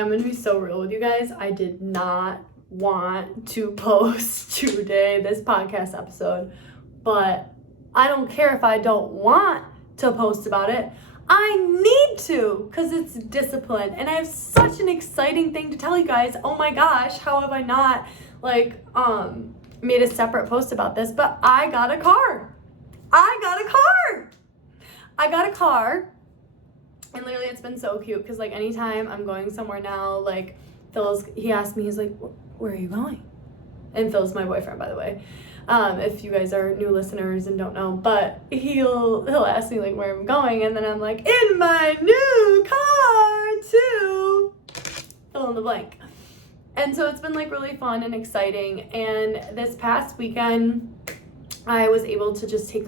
I'm gonna be so real with you guys. I did not want to post today, this podcast episode, but I don't care if I don't want to post about it. I need to, because it's discipline, and I have such an exciting thing to tell you guys. Oh my gosh, how have I not made a separate post about this? But I got a car. And literally it's been so cute because anytime I'm going somewhere now, he asked me, he's like, where are you going? And Phil's my boyfriend, by the way, if you guys are new listeners and don't know, but he'll ask me where I'm going, and then I'm like, in my new car to fill in the blank. And so it's been really fun and exciting. And this past weekend I was able to just take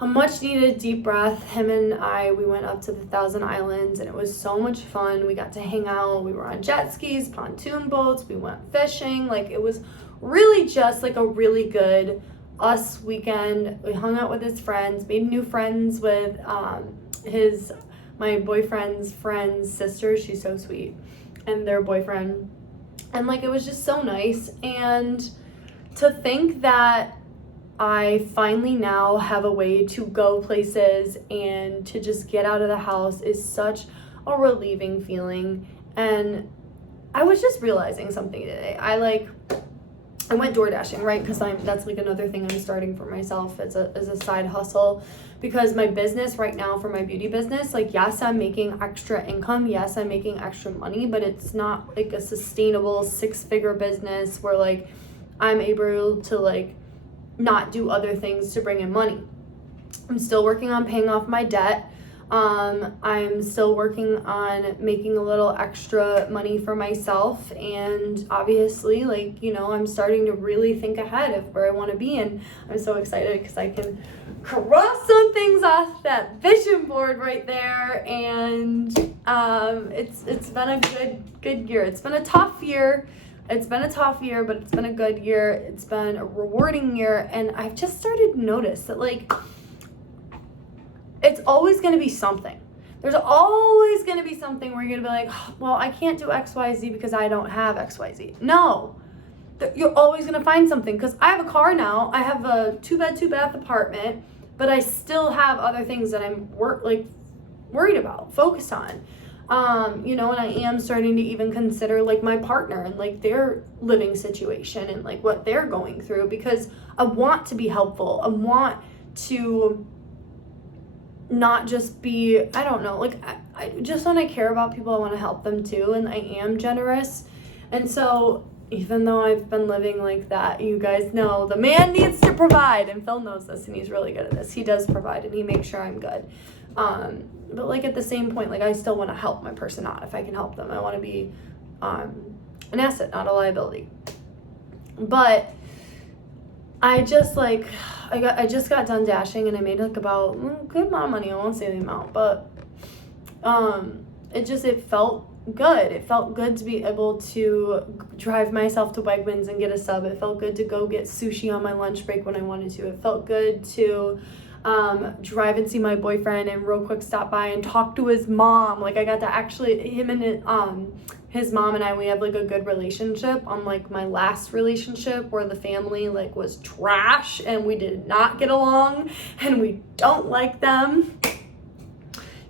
a much needed deep breath. Him and we went up to the Thousand Islands, and it was so much fun. We got to hang out. We were on jet skis, pontoon boats, we went fishing. It was really just a really good us weekend. We hung out with his friends, made new friends with my boyfriend's friend's sister. She's so sweet, and their boyfriend. And it was just so nice. And to think that I finally now have a way to go places and to just get out of the house is such a relieving feeling. And I was just realizing something today. I went door dashing, right? Because that's another thing I'm starting for myself as a side hustle, because my business right now, for my beauty business, yes, I'm making extra income, yes, I'm making extra money, but it's not a sustainable 6-figure business where I'm able to not do other things to bring in money. I'm still working on paying off my debt. I'm still working on making a little extra money for myself, and obviously I'm starting to really think ahead of where I want to be, and I'm so excited because I can cross some things off that vision board right there. And it's been a good year. It's been a tough year. But it's been a good year. It's been a rewarding year. And I've just started to notice that it's always going to be something. There's always going to be something where you're going to be well, I can't do XYZ because I don't have XYZ. No, you're always going to find something, because I have a car now. I have a 2-bed, 2-bath apartment, but I still have other things that I'm worried about, focused on. And I am starting to even consider my partner and their living situation and what they're going through, because I want to be helpful. I want to not just be, I don't know, I just, when I care about people, I want to help them too, and I am generous. And so even though I've been living like that, you guys know the man needs to provide, and Phil knows this, and he's really good at this. He does provide, and he makes sure I'm good. But at the same point, I still want to help my person out if I can help them. I want to be an asset, not a liability. But I just I just got done dashing, and I made about a good amount of money. I won't say the amount, but it felt good. It felt good to be able to drive myself to Wegmans and get a sub. It felt good to go get sushi on my lunch break when I wanted to. It felt good to drive and see my boyfriend and real quick stop by and talk to his mom. I got to actually, him and his mom and I, we have a good relationship. Unlike my last relationship where the family was trash and we did not get along, and we don't like them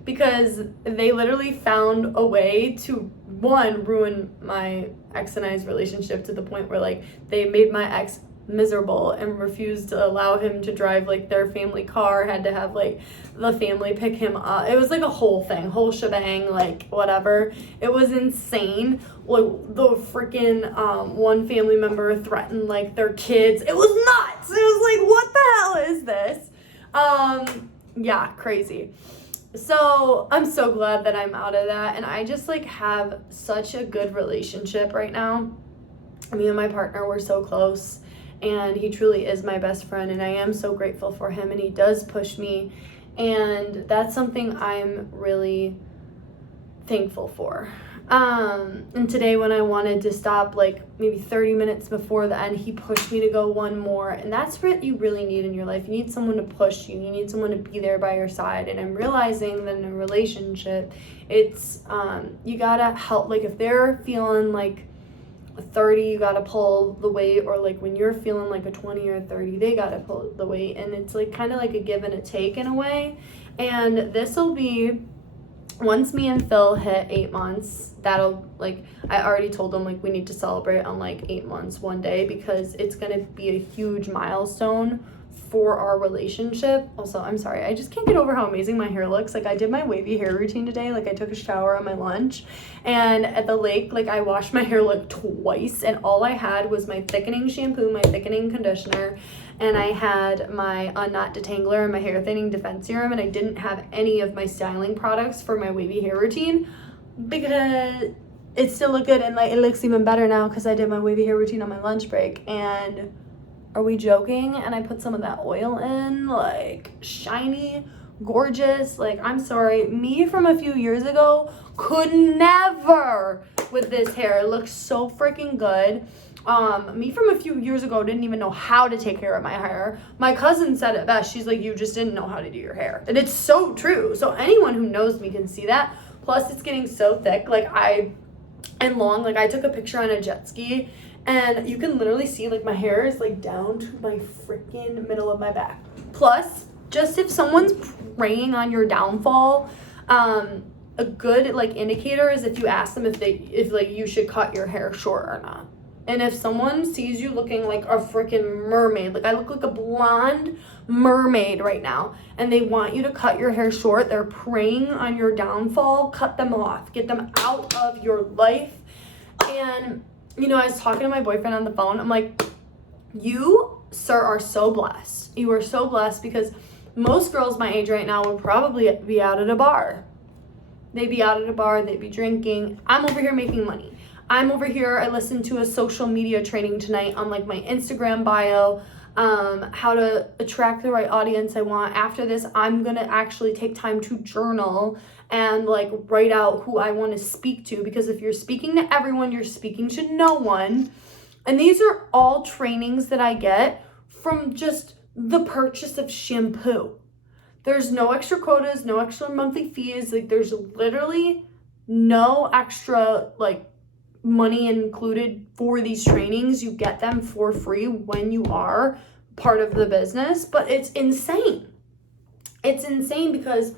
because they literally found a way to ruin my ex and I's relationship, to the point where they made my ex miserable and refused to allow him to drive their family car, had to have the family pick him up. It was a whole shebang, whatever. It was insane. The freaking one family member threatened their kids. It was nuts. It was what the hell is this? Yeah, crazy. So I'm so glad that I'm out of that, and I just have such a good relationship right now. Me and my partner, we're so close, and he truly is my best friend, and I am so grateful for him, and he does push me, and that's something I'm really thankful for. And today when I wanted to stop like maybe 30 minutes before the end, he pushed me to go one more. And that's what you really need in your life. You need someone to push you. You need someone to be there by your side. And I'm realizing that in a relationship, it's, you gotta help. Like if they're feeling like a 30, you gotta pull the weight, or like when you're feeling like a 20 or a 30, they gotta pull the weight. And it's like kind of like a give and a take in a way. And this will be, once me and Phil hit 8 months, that'll, like, I already told him, like, we need to celebrate on, like, 8 months one day, because it's gonna be a huge milestone for our relationship. Also, I'm sorry, I just can't get over how amazing my hair looks. Like, I did my wavy hair routine today. Like, I took a shower on my lunch, and at the lake, like, I washed my hair, like, twice, and all I had was my thickening shampoo, my thickening conditioner, and I had my Unknot Detangler and my hair thinning defense serum, and I didn't have any of my styling products for my wavy hair routine, because it still looked good, and like it looks even better now because I did my wavy hair routine on my lunch break. And are we joking? And I put some of that oil in, like shiny, gorgeous. Like, I'm sorry, me from a few years ago could never with this hair. It looks so freaking good. Me from a few years ago didn't even know how to take care of my hair. My cousin said it best. She's like, you just didn't know how to do your hair. And it's so true. So anyone who knows me can see that. Plus, it's getting so thick, and long. Like, I took a picture on a jet ski, and you can literally see, like, my hair is, like, down to my freaking middle of my back. Plus, just if someone's preying on your downfall, a good, like, indicator is if you ask them if you should cut your hair short or not. And if someone sees you looking like a freaking mermaid, like I look like a blonde mermaid right now, and they want you to cut your hair short, they're preying on your downfall, cut them off, get them out of your life. And, you know, I was talking to my boyfriend on the phone. I'm like, you, sir, are so blessed. You are so blessed, because most girls my age right now would probably be out at a bar. They'd be out at a bar, they'd be drinking. I'm over here making money. I'm over here, I listened to a social media training tonight on like my Instagram bio, how to attract the right audience I want. After this, I'm going to actually take time to journal and like write out who I want to speak to, because if you're speaking to everyone, you're speaking to no one. And these are all trainings that I get from just the purchase of shampoo. There's no extra quotas, no extra monthly fees. Like, there's literally no extra like money included for these trainings. You get them for free when you are part of the business. But it's insane. It's insane because,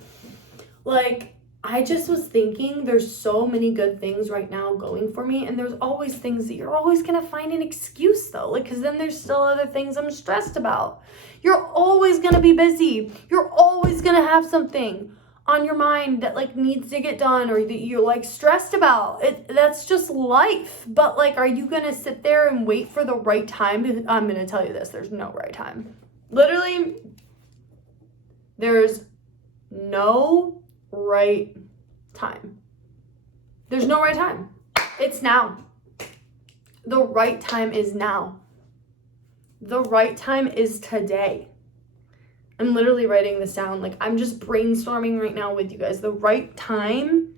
like, I just was thinking there's so many good things right now going for me, and there's always things that you're always gonna find an excuse though, like, because then there's still other things I'm stressed about. You're always gonna be busy. You're always gonna have something on your mind that like needs to get done, or that you're like stressed about. That's just life. But like, are you gonna sit there and wait for the right time? I'm gonna tell you this, there's no right time. Literally, there's no right time. There's no right time. It's now. The right time is now. The right time is today. I'm literally writing this down. Like, I'm just brainstorming right now with you guys. The right time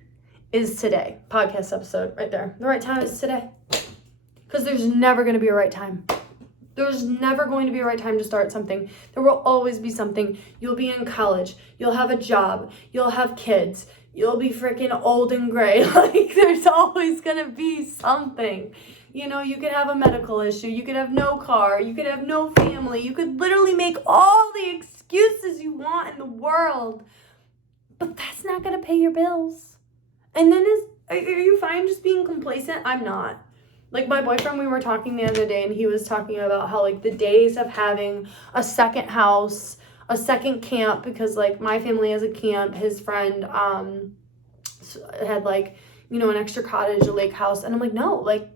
is today. Podcast episode right there. The right time is today. Because there's never going to be a right time. There's never going to be a right time to start something. There will always be something. You'll be in college. You'll have a job. You'll have kids. You'll be freaking old and gray. Like, there's always going to be something. You know, you could have a medical issue. You could have no car. You could have no family. You could literally make all the excuses you want in the world. But that's not going to pay your bills. And then are you fine just being complacent? I'm not. Like, my boyfriend, we were talking the other day, and he was talking about how, like, the days of having a second house, a second camp, because, like, my family has a camp. His friend had, like, you know, an extra cottage, a lake house. And I'm like, no, like,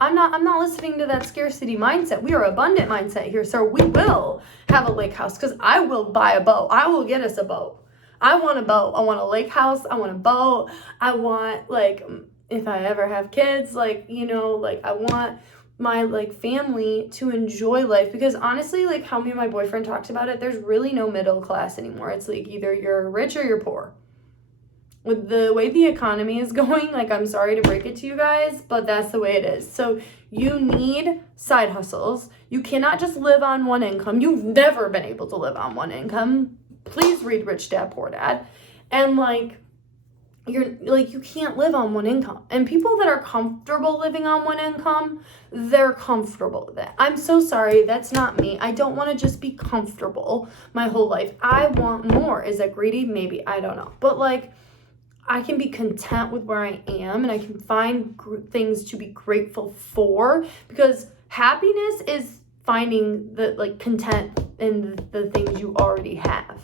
I'm not listening to that scarcity mindset. We are abundant mindset here, sir. We will have a lake house, because I will buy a boat. I will get us a boat. I want a boat. I want a lake house. I want a boat. I want, like, if I ever have kids, like, you know, like, I want my, like, family to enjoy life. Because honestly, like, how me and my boyfriend talked about it, there's really no middle class anymore. It's like either you're rich or you're poor. with the way the economy is going, like, I'm sorry to break it to you guys, but that's the way it is. So you need side hustles. You cannot just live on one income. You've never been able to live on one income. Please read Rich Dad Poor Dad. And like, you can't live on one income. And people that are comfortable living on one income, they're comfortable with it. I'm so sorry, that's not me. I don't want to just be comfortable my whole life. I want more. Is that greedy? Maybe, I don't know. But like, I can be content with where I am, and I can find things to be grateful for, because happiness is finding the like content in the things you already have.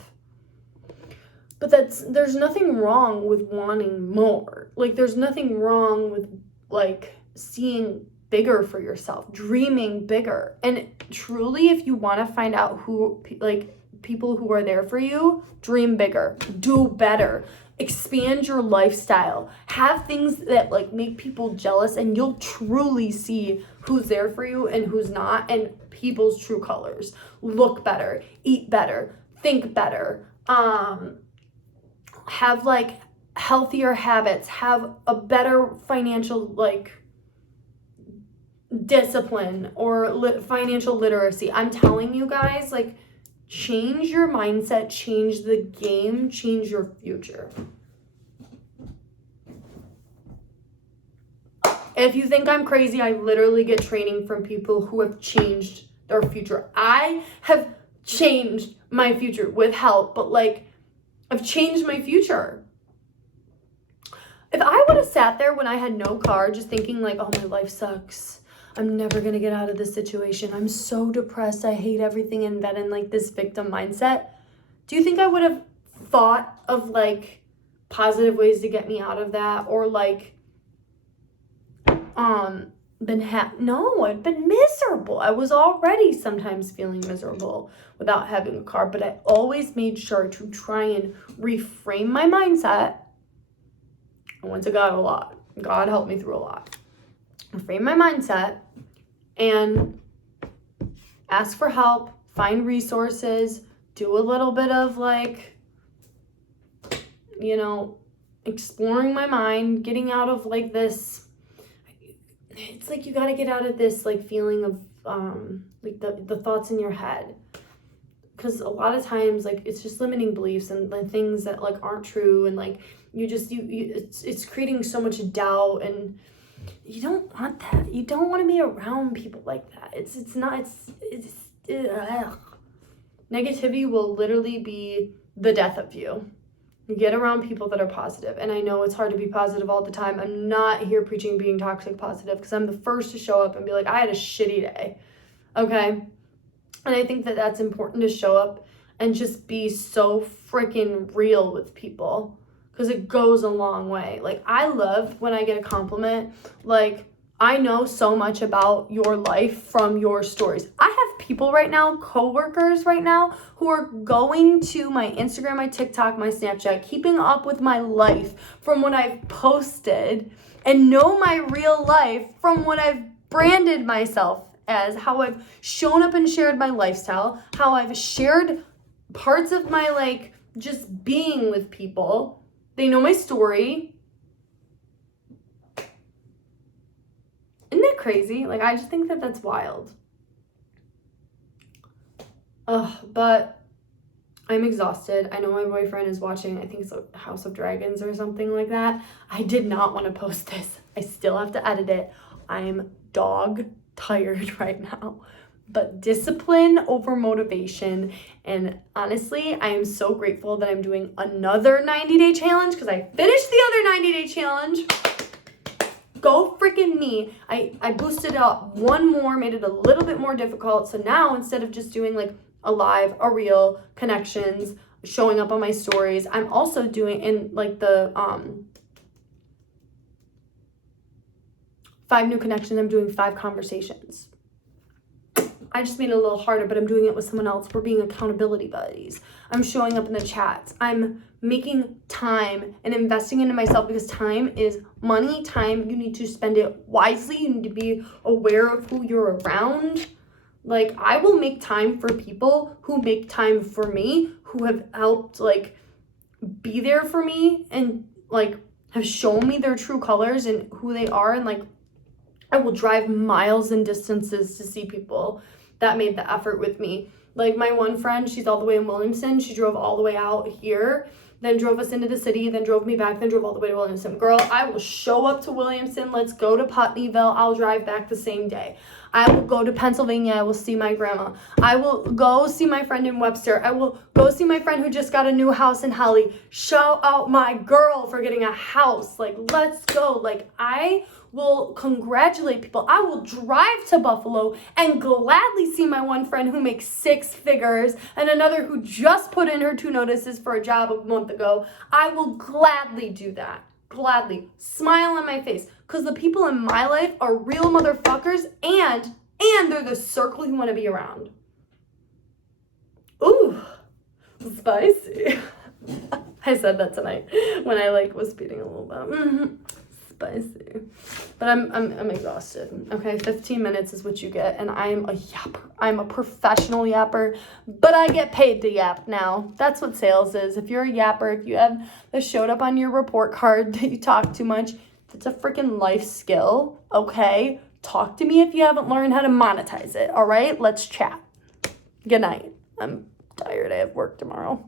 But there's nothing wrong with wanting more. Like, there's nothing wrong with like seeing bigger for yourself, dreaming bigger. And truly, if you want to find out who, like, people who are there for you, dream bigger, do better, expand your lifestyle, have things that like make people jealous, and you'll truly see who's there for you and who's not, and people's true colors. Look better, eat better, think better, have like healthier habits, have a better financial like discipline or financial literacy. I'm telling you guys, like, change your mindset, change the game, change your future. If you think I'm crazy, I literally get training from people who have changed their future. I have changed my future with help, but like, I've changed my future. If I would have sat there when I had no car just thinking like, oh, my life sucks, I'm never going to get out of this situation, I'm so depressed, I hate everything, and then in like this victim mindset, do you think I would have thought of like positive ways to get me out of that, or like no, I've been miserable. I was already sometimes feeling miserable without having a car, but I always made sure to try and reframe my mindset. I went to God a lot. God helped me through a lot. Reframe my mindset and ask for help, find resources, do a little bit of like, you know, exploring my mind, getting out of like this. It's like you got to get out of this like feeling of like the thoughts in your head, because a lot of times like it's just limiting beliefs and the things that like aren't true, and like it's creating so much doubt, and you don't want that. You don't want to be around people like that. Negativity will literally be the death of you. Get around people that are positive. And I know it's hard to be positive all the time. I'm not here preaching being toxic positive, because I'm the first to show up and be like, I had a shitty day. Okay? And I think that that's important to show up and just be so freaking real with people, because it goes a long way. Like, I love when I get a compliment. Like, I know so much about your life from your stories. I have people right now, coworkers right now, who are going to my Instagram, my TikTok, my Snapchat, keeping up with my life from what I've posted, and know my real life from what I've branded myself as, how I've shown up and shared my lifestyle, how I've shared parts of my like just being with people. They know my story. Isn't that crazy? Like, I just think that that's wild. But I'm exhausted. I know my boyfriend is watching, I think it's House of Dragons or something like that. I did not want to post this. I still have to edit it. I'm dog tired right now. But discipline over motivation. And honestly, I am so grateful that I'm doing another 90-day challenge, because I finished the other 90-day challenge. Go freaking me. I boosted it up one more, made it a little bit more difficult. So now, instead of just doing like a live, a reel, connections, showing up on my stories, I'm also doing in like the 5 new connections, I'm doing 5 conversations. I just made it a little harder, but I'm doing it with someone else. We're being accountability buddies. I'm showing up in the chats. I'm making time and investing into myself, because time is money. Time, you need to spend it wisely. You need to be aware of who you're around. Like, I will make time for people who make time for me, who have helped like be there for me and like have shown me their true colors and who they are, and like I will drive miles and distances to see people that made the effort with me. Like my one friend, she's all the way in Williamson. She drove all the way out here, then drove us into the city, then drove me back, then drove all the way to Williamson. Girl, I will show up to Williamson. Let's go to Putneyville. I'll drive back the same day. I will go to Pennsylvania. I will see my grandma. I will go see my friend in Webster. I will go see my friend who just got a new house in Holly. Shout out my girl for getting a house. Like, let's go. Like, I will congratulate people. I will drive to Buffalo and gladly see my one friend who makes 6 figures and another who just put in her 2 notices for a job a month ago. I will gladly do that. Gladly. Smile on my face. Because the people in my life are real motherfuckers, and they're the circle you want to be around. Ooh, spicy. I said that tonight when I like was speeding a little bit. Spicy. But I'm exhausted. Okay, 15 minutes is what you get, and I'm a yapper. I'm a professional yapper, but I get paid to yap now. That's what sales is. If you're a yapper, if you have that showed up on your report card that you talk too much, it's a freaking life skill, okay? Talk to me if you haven't learned how to monetize it, all right? Let's chat. Good night. I'm tired. I have work tomorrow.